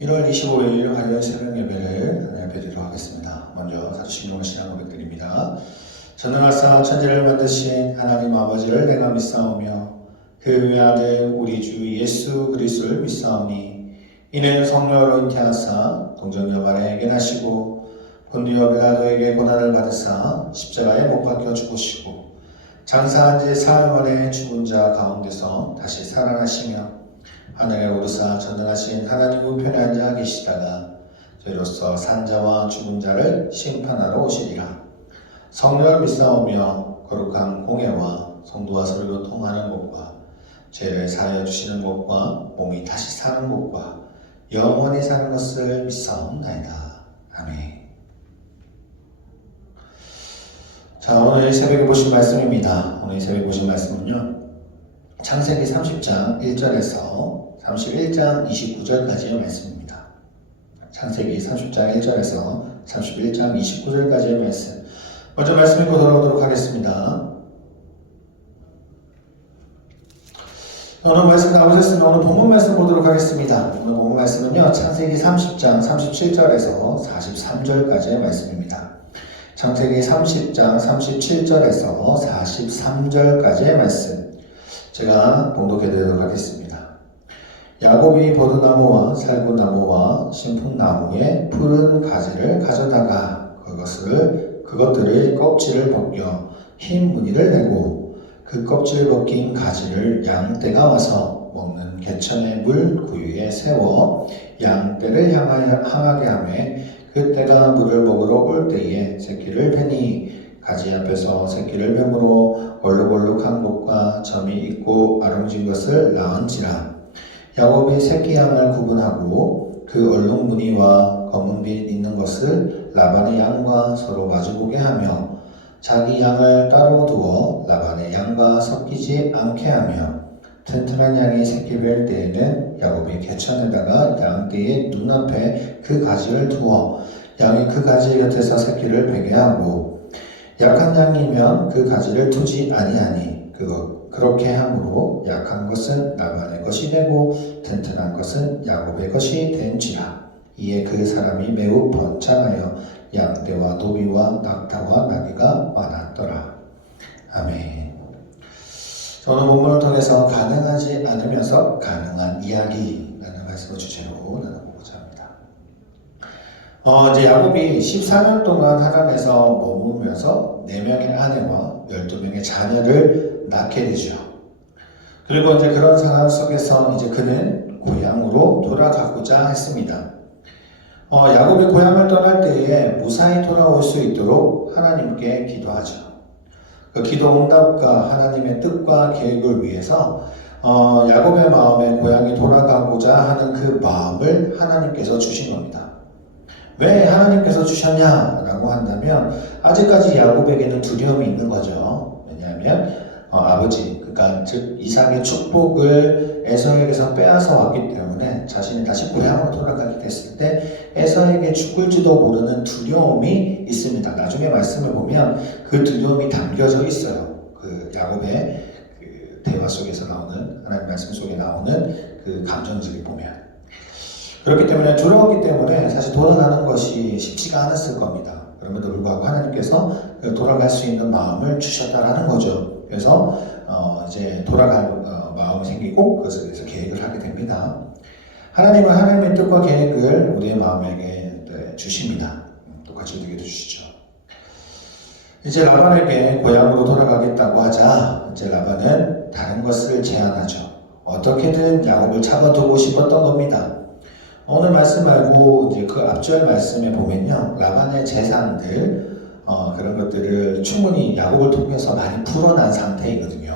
1월 25일 화요일 새벽 예배를 예배드리도록 하겠습니다. 먼저 사주신경을 신앙 고백드립니다. 전능하사 천지를 만드신 하나님 아버지를 내가 믿사오며 그 외아들 우리 주 예수 그리스도를 믿사오니 이는 성령으로 잉태하사 동정여발에 예견하시고 본디오 빌라도에게 고난을 받으사 십자가에 못 박혀 죽으시고 장사한 지 사흘 만에 죽은 자 가운데서 다시 살아나시며 하늘에 오르사 전능하신 하나님 우편에 앉아 계시다가 저희로서 산자와 죽은 자를 심판하러 오시리라. 성령을 믿사오며 거룩한 공예와 성도와 서로 통하는 것과 죄를 사하여 주시는 것과 몸이 다시 사는 것과 영원히 사는 것을 믿사옵나이다. 아멘. 자, 오늘 새벽에 보신 말씀입니다. 오늘 새벽에 보신 말씀은요, 창세기 30장 1절에서 31장 29절까지의 말씀입니다. 창세기 30장 1절에서 31장 29절까지의 말씀. 먼저 말씀 읽고 돌아오도록 하겠습니다. 오늘 말씀 다 보셨으면 오늘 본문 말씀 보도록 하겠습니다. 오늘 본문 말씀은요, 창세기 30장 37절에서 43절까지의 말씀입니다. 창세기 30장 37절에서 43절까지의 말씀. 제가 봉독해 드리도록 하겠습니다. 야곱이 버드나무와 살구나무와 신풍나무의 푸른 가지를 가져다가 그것들의 껍질을 벗겨 흰 무늬를 내고 그 껍질 벗긴 가지를 양떼가 와서 먹는 개천의 물 구유에 세워 양떼를 향하게 하매 그 떼가 물을 먹으러 올 때에 새끼를 베니 가지 앞에서 새끼를 뱀으로 얼룩얼룩한 것과 점이 있고 아름진 것을 낳은지라. 야곱이 새끼 양을 구분하고 그 얼룩 무늬와 검은빛 있는 것을 라반의 양과 서로 마주보게 하며 자기 양을 따로 두어 라반의 양과 섞이지 않게 하며 튼튼한 양이 새끼 뵐 때에는 야곱이 개천에다가 양떼의 눈앞에 그 가지를 두어 양이 그 가지 곁에서 새끼를 베게 하고 약한 양이면 그 가지를 두지 아니하니 그렇게 함으로 약한 것은 라반의 것이 되고 튼튼한 것은 야곱의 것이 된지라. 이에 그 사람이 매우 번창하여 양떼와 노비와 낙타와 나귀가 많았더라. 아멘. 오늘 본문을 통해서 가능하지 않으면서 가능한 이야기라는 말씀을 주제로 나눠보고자 합니다. 이제 야곱이 14년 동안 하란에서 머무르면서 4명의 아내와 12명의 자녀를 낳게 되죠. 그리고 이제 그런 상황 속에서 이제 그는 고향으로 돌아가고자 했습니다. 야곱이 고향을 떠날 때에 무사히 돌아올 수 있도록 하나님께 기도하죠. 그 기도 응답과 하나님의 뜻과 계획을 위해서 야곱의 마음에 고향에 돌아가고자 하는 그 마음을 하나님께서 주신 겁니다. 왜 하나님께서 주셨냐라고 한다면 아직까지 야곱에게는 두려움이 있는 거죠. 왜냐하면 아버지, 그러니까 즉 이삭의 축복을 에서에게서 빼앗아 왔기 때문에 자신이 다시 고향으로 돌아가게 됐을 때 에서에게 죽을지도 모르는 두려움이 있습니다. 나중에 말씀을 보면 그 두려움이 담겨져 있어요. 그 야곱의 그 대화 속에서 나오는 하나님 말씀 속에 나오는 그 감정들을 보면. 그렇기 때문에 두려웠기 때문에 사실 돌아가는 것이 쉽지가 않았을 겁니다. 그럼에도 불구하고 하나님께서 돌아갈 수 있는 마음을 주셨다라는 거죠. 그래서 이제 돌아갈 마음이 생기고 그것에 대해서 계획을 하게 됩니다. 하나님은 하나님의 뜻과 계획을 우리의 마음에게 주십니다. 똑같이 우리에게도 주시죠. 이제 라반에게 고향으로 돌아가겠다고 하자 이제 라반은 다른 것을 제안하죠. 어떻게든 야곱을 잡아두고 싶었던 겁니다. 오늘 말씀 말고 이제 그 앞절 말씀에 보면요, 라반의 재산들 그런 것들을 충분히 야곱을 통해서 많이 풀어난 상태이거든요.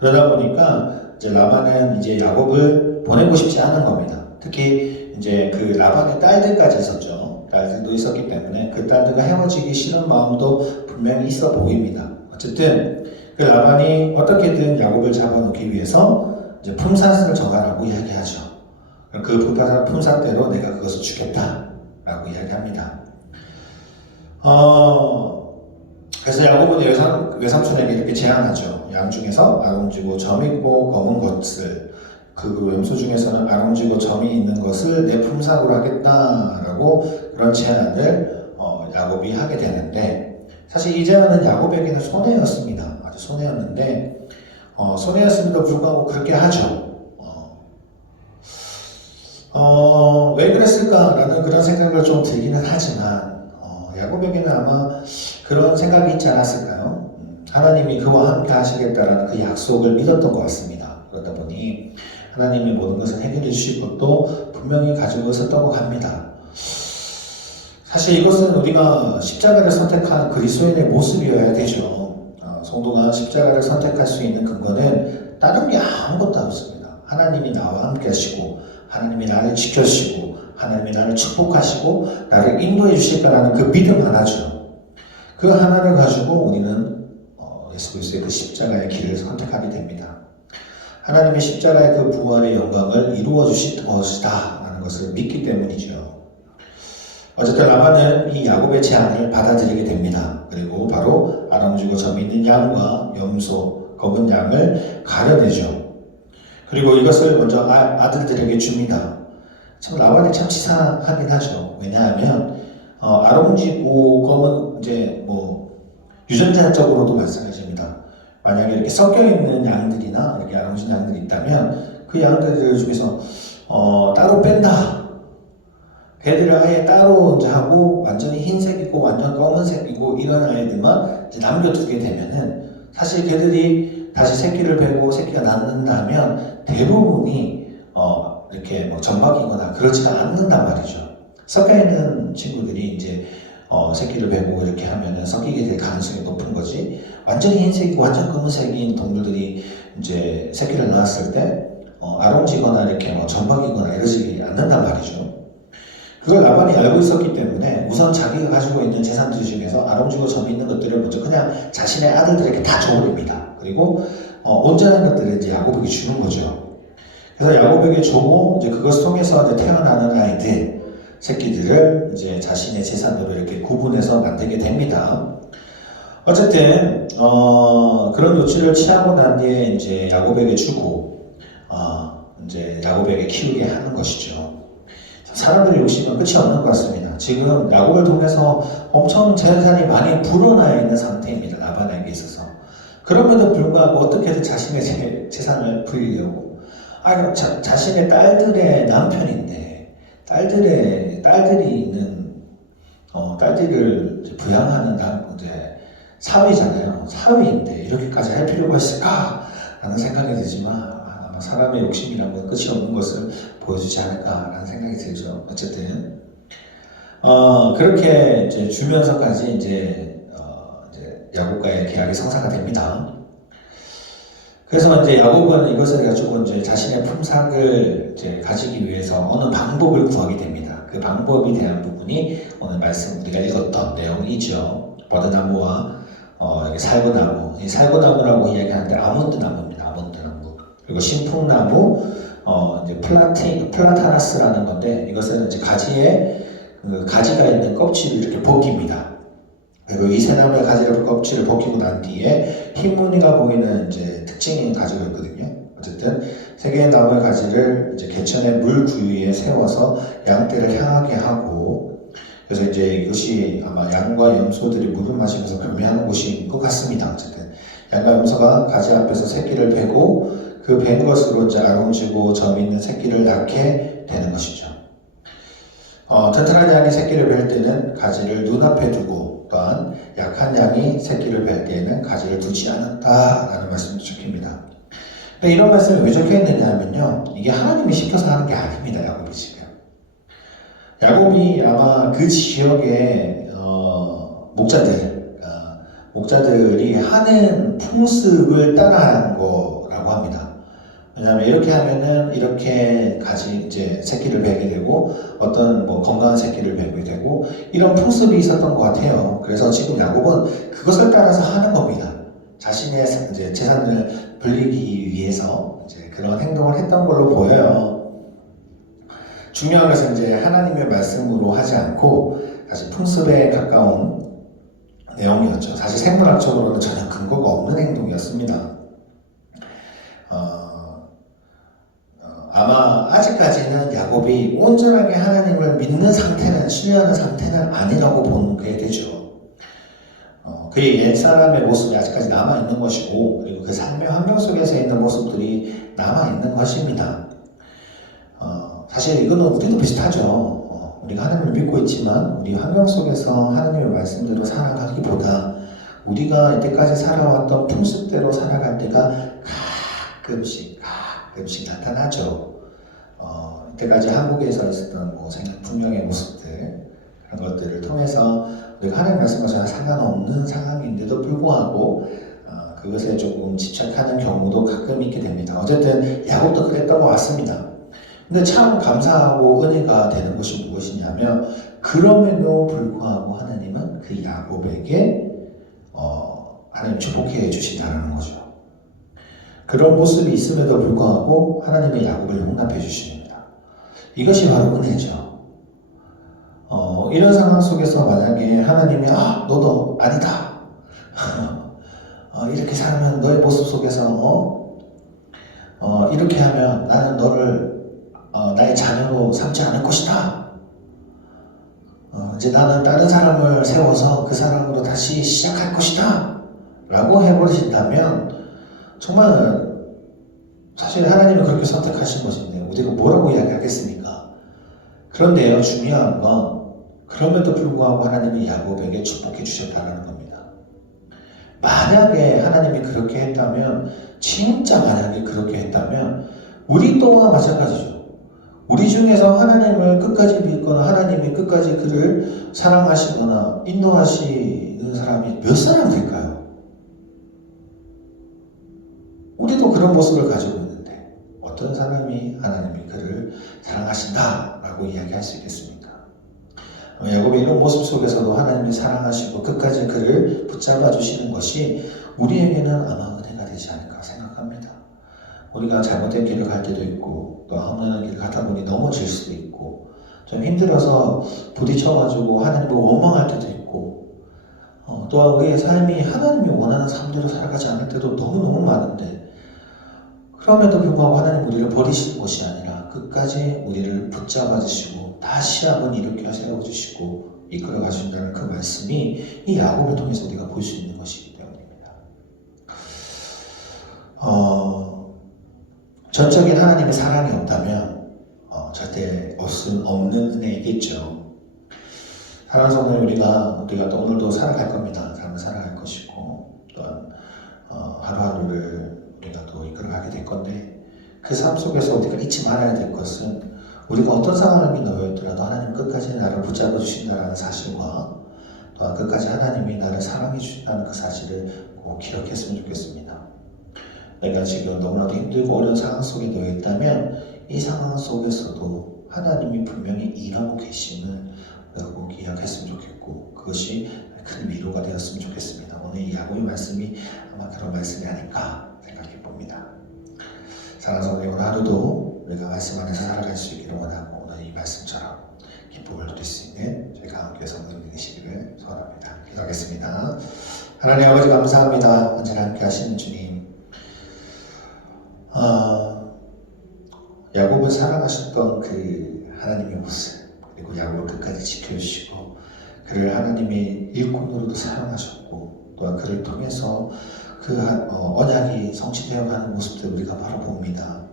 그러다 보니까 이제 라반은 이제 야곱을 보내고 싶지 않은 겁니다. 특히 이제 그 라반의 딸들까지 있었죠. 딸들도 있었기 때문에 그 딸들과 헤어지기 싫은 마음도 분명히 있어 보입니다. 어쨌든 그 라반이 어떻게든 야곱을 잡아놓기 위해서 이제 품삯을 정하라고 이야기하죠. 그 품삯대로 내가 그것을 주겠다라고 이야기합니다. 그래서 야곱은 외삼촌에게 이렇게 제안하죠. 양 중에서 아름지고 점 있고 검은 것을 그 염소 중에서는 아름지고 점이 있는 것을 내 품삯으로 하겠다라고 그런 제안을 야곱이 하게 되는데, 사실 이 제안은 야곱에게는 손해였습니다. 아주 손해였는데 손해였음에도 불구하고 그렇게 하죠. 왜 그랬을까라는 그런 생각을 좀 들기는 하지만 야곱에게는 아마 그런 생각이 있지 않았을까요? 하나님이 그와 함께 하시겠다라는 그 약속을 믿었던 것 같습니다. 그러다 보니 하나님이 모든 것을 해결해 주실 것도 분명히 가지고 있었던 것 같습니다. 사실 이것은 우리가 십자가를 선택한 그리스도인의 모습이어야 되죠. 성도가 십자가를 선택할 수 있는 근거는 다른 게 아무것도 없습니다. 하나님이 나와 함께 하시고, 하나님이 나를 지켜주시고, 하나님이 나를 축복하시고 나를 인도해 주실 거라는 그 믿음 하나죠. 그 하나를 가지고 우리는 예수 그리스도의 그 십자가의 길을 선택하게 됩니다. 하나님의 십자가의 그 부활의 영광을 이루어 주실 것이다 라는 것을 믿기 때문이죠. 어쨌든 라반은 이 야곱의 제안을 받아들이게 됩니다. 그리고 바로 아름지고 점이 있는 양과 염소, 검은 양을 가려내죠. 그리고 이것을 먼저 아들들에게 줍니다. 참 라반이 참 치사하긴 하죠. 왜냐하면 아름지고 검은 이제 유전자적으로도 마찬가지입니다. 만약에 이렇게 섞여 있는 양들이나 이렇게 아름진 양들이 있다면 그 양들 중에서 따로 뺀다. 걔들을 아예 따로 이제 하고 완전히 흰색이고 완전 검은색이고 이런 아이들만 이제 남겨두게 되면은 사실 걔들이 다시 새끼를 베고 새끼가 낳는다면 대부분이 이렇게 점박이거나 그렇지가 않는단 말이죠. 섞여 있는 친구들이 이제 새끼를 베고 이렇게 하면은 섞이게 될 가능성이 높은 거지. 완전히 흰색이고 완전 검은색인 동물들이 이제 새끼를 낳았을 때 아롱지거나 이렇게 점박이거나 이러지 않는단 말이죠. 그걸 라반이 알고 있었기 때문에 우선 자기가 가지고 있는 재산들 중에서 아름지고 점이 있는 것들을 먼저 그냥 자신의 아들들에게 다 줘버립니다. 그리고 온전한 것들을 이제 야곱에게 주는 거죠. 그래서 야곱에게 주고 이제 그것 통해서 이제 태어나는 아이들 새끼들을 이제 자신의 재산으로 이렇게 구분해서 만들게 됩니다. 어쨌든 그런 조치를 취하고 난 뒤에 이제 야곱에게 주고 이제 야곱에게 키우게 하는 것이죠. 사람들의 욕심은 끝이 없는 것 같습니다. 지금 야곱을 통해서 엄청 재산이 많이 불어나 있는 상태입니다. 라반에게 있어서. 그럼에도 불구하고 어떻게든 자신의 재산을 부리려고. 자신의 딸들의 남편인데, 딸들이 있는, 딸들을 부양하는 이제 사위잖아요. 사위인데, 이렇게까지 할 필요가 있을까? 라는 생각이 들지만, 사람의 욕심이란 건 끝이 없는 것을 보여주지 않을까라는 생각이 들죠. 어쨌든 그렇게 이제 주면서까지 이제 야곱과의 계약이 성사가 됩니다. 그래서 이제 야곱은 이것을 가지고 이제 자신의 품삯을 이제 가지기 위해서 어느 방법을 구하게 됩니다. 그 방법에 대한 부분이 오늘 말씀 우리가 읽었던 내용이죠. 버드나무와 살구나무, 이 살구나무라고 이야기하는데 아몬드 나무입니다. 아몬드 나무. 그리고 신풍나무, 이제 플라타나스라는 건데, 이것은 이제 가지가 있는 껍질을 이렇게 벗깁니다. 그리고 이 세 나무의 껍질을 벗기고 난 뒤에 흰 무늬가 보이는 이제 특징이 가지고 있거든요. 어쨌든 세 개의 나무의 가지를 이제 개천의 물 구유에 세워서 양떼를 향하게 하고, 그래서 이제 이것이 아마 양과 염소들이 물을 마시면서 교미하는 곳인 것 같습니다. 어쨌든 양과 염소가 가지 앞에서 새끼를 베고 그 벤 것으로 이제 아름지고 점 있는 새끼를 낳게 되는 것이죠. 튼튼한 양이 새끼를 뵐 때는 가지를 눈앞에 두고, 또한 약한 양이 새끼를 뵐 때에는 가지를 두지 않았다라는 말씀을 적힙니다. 이런 말씀이 왜 적혀 있느냐 하면요, 이게 하나님이 시켜서 하는 게 아닙니다. 야곱이 지금. 야곱이 아마 그 지역의 목자들이 하는 풍습을 따라한 거라고 합니다. 왜냐하면 이렇게 하면은 이렇게 이제 새끼를 베게 되고 어떤 건강한 새끼를 베게 되고 이런 풍습이 있었던 것 같아요. 그래서 지금 야곱은 그것을 따라서 하는 겁니다. 자신의 이제 재산을 불리기 위해서 이제 그런 행동을 했던 걸로 보여요. 중요한 것은 이제 하나님의 말씀으로 하지 않고 사실 풍습에 가까운 내용이었죠. 사실 생물학적으로는 전혀 근거가 없는 행동이었습니다. 아마 아직까지는 야곱이 온전하게 하나님을 믿는 상태는, 신뢰하는 상태는 아니라고 보는 게 되죠. 그의 옛사람의 모습이 아직까지 남아있는 것이고, 그리고 그 삶의 환경 속에서 있는 모습들이 남아있는 것입니다. 사실 이거는 우리도 비슷하죠. 우리가 하나님을 믿고 있지만 우리 환경 속에서 하나님의 말씀대로 살아가기보다 우리가 이때까지 살아왔던 풍습대로 살아갈 때가 가끔씩 나타나죠. 이때까지 한국에서 있었던 생각풍경의 모습들, 그런 것들을 통해서 우리가 하나님 말씀과 전혀 상관없는 상황인데도 불구하고 그것에 조금 집착하는 경우도 가끔 있게 됩니다. 어쨌든 야곱도 그랬던 것 같습니다. 근데 참 감사하고 은혜가 되는 것이 무엇이냐면, 그럼에도 불구하고 하나님은 그 야곱에게 하나님 축복해 주신다는 거죠. 그런 모습이 있음에도 불구하고 하나님의 야곱을 용납해 주십니다. 이것이 바로 은혜죠. 이런 상황 속에서 만약에 하나님이 너도 아니다. 이렇게 살면 너의 모습 속에서 이렇게 하면 나는 너를 나의 자녀로 삼지 않을 것이다. 이제 나는 다른 사람을 세워서 그 사람으로 다시 시작할 것이다. 라고 해버리신다면 정말 사실 하나님은 그렇게 선택하신 것인데 우리가 뭐라고 이야기하겠습니까? 그런데요, 중요한 건 그럼에도 불구하고 하나님이 야곱에게 축복해 주셨다는 겁니다. 만약에 하나님이 그렇게 했다면, 진짜 만약에 그렇게 했다면 우리 또한 마찬가지죠. 우리 중에서 하나님을 끝까지 믿거나 하나님이 끝까지 그를 사랑하시거나 인도하시는 사람이 몇 사람 될까요? 우리도 그런 모습을 가지고 있는데 어떤 사람이 하나님이 그를 사랑하신다라고 이야기할 수 있겠습니까? 야곱의 이런 모습 속에서도 하나님이 사랑하시고 끝까지 그를 붙잡아 주시는 것이 우리에게는 아마 은혜가 되지 않을까 생각합니다. 우리가 잘못된 길을 갈 때도 있고, 또 험난한 길을 가다 보니 넘어질 수도 있고, 좀 힘들어서 부딪혀가지고 하나님을 원망할 때도 있고, 또한 우리의 삶이 하나님이 원하는 삶대로 살아가지 않을 때도 너무너무 많은데, 그럼에도 불구하고 하나님 우리를 버리시는 것이 아니라 끝까지 우리를 붙잡아 주시고 다시 한번 일으켜 세워주시고 이끌어 가신다는 그 말씀이 이 야곱을 통해서 우리가 볼 수 있는 것이기 때문입니다. 전적인 하나님의 사랑이 없다면 절대 없는 은혜이겠죠. 사랑하는 성도님, 우리가 또 오늘도 살아갈 겁니다. 삶을 살아갈 것이고, 또한 하루하루를 우리가 또 이끌어가게 될 건데, 그 삶 속에서 우리가 잊지 말아야 될 것은 우리가 어떤 상황에 놓여있더라도 하나님 끝까지 나를 붙잡아 주신다는 사실과, 또한 끝까지 하나님이 나를 사랑해 주신다는 그 사실을 꼭 기억했으면 좋겠습니다. 내가 지금 너무나도 힘들고 어려운 상황 속에 놓여있다면 이 상황 속에서도 하나님이 분명히 일하고 계심을 우리가 꼭 기억했으면 좋겠고, 그것이 큰 위로가 되었으면 좋겠습니다. 오늘 이 야곱의 말씀이 아마 그런 말씀이 아닐까 생각해 봅니다. 사랑하는 성도, 오늘 하루도 우리가 말씀 안에서 살아갈 수 있기를 원하고, 오늘 이 말씀처럼 기쁨을 누릴 수 있는 저희가 함께 성도님 되시기를 소원합니다. 기도하겠습니다. 하나님 아버지, 감사합니다. 언제나 함께 하시는 주님, 야곱을 사랑하셨던 그 하나님의 모습, 그리고 야곱을 끝까지 지켜주시고 그를 하나님이 일꾼으로도 사랑하셨고, 또한 그를 통해서 그 언약이 성취되어가는 모습들 우리가 바라봅니다.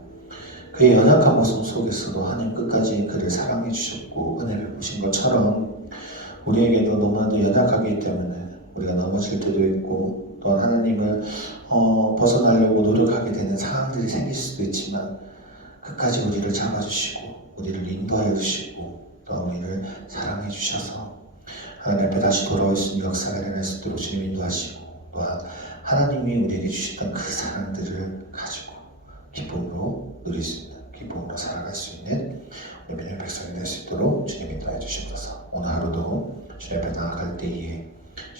그의 연약한 모습 속에서도 하나님 끝까지 그를 사랑해 주셨고 은혜를 주신 것처럼 우리에게도 너무나도 연약하기 때문에 우리가 넘어질 때도 있고, 또한 하나님을 벗어나려고 노력하게 되는 상황들이 생길 수도 있지만 끝까지 우리를 잡아주시고 우리를 인도하여 주시고 또 우리를 사랑해 주셔서 하나님 앞에 다시 돌아올 수 있는 역사가 일어날 수 있도록 주님 인도하시고, 또한 하나님이 우리에게 주셨던 그 사랑들을 가지고 기쁨으로 누릴 수 있는, 기쁨으로 살아갈 수 있는 우리 믿음의 백성이 될 수 있도록 주님 인도해 주시옵소서. 오늘 하루도 주님 앞에 나아갈 때에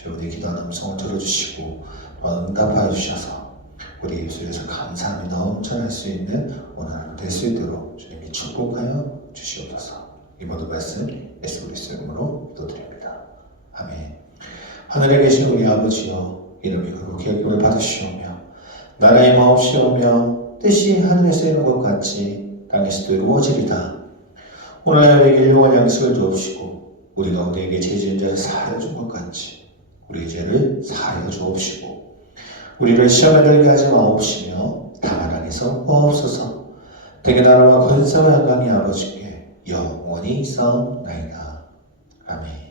우리의 기도하는 음성을 들어주시고 또한 응답하여 주셔서 우리 예수에서 감사함이 넘쳐날 수 있는 오늘 하루 될 수 있도록 주님이 축복하여 주시옵소서. 이 모든 말씀 예수 그리스도의 이름으로 기도드립니다. 아멘. 하늘에 계신 우리 아버지여, 이름이 거룩히 여김을 받으시오며 나라의 마옵시오며 뜻이 하늘에서 이룬 것 같이 땅에서도 이루어지리다. 오늘날 우리에게 일용할 양식을 주옵시고 우리 가운데에게 죄지은 자를 사하여 준 것 같이 우리의 죄를 사하여 주옵시고 우리를 시험에 들게 하지 마옵시며 다만 악에서 구하옵소서. 대개 나라와 권세와 영광이 아버지께 영원히 있사옵나이다. 아멘.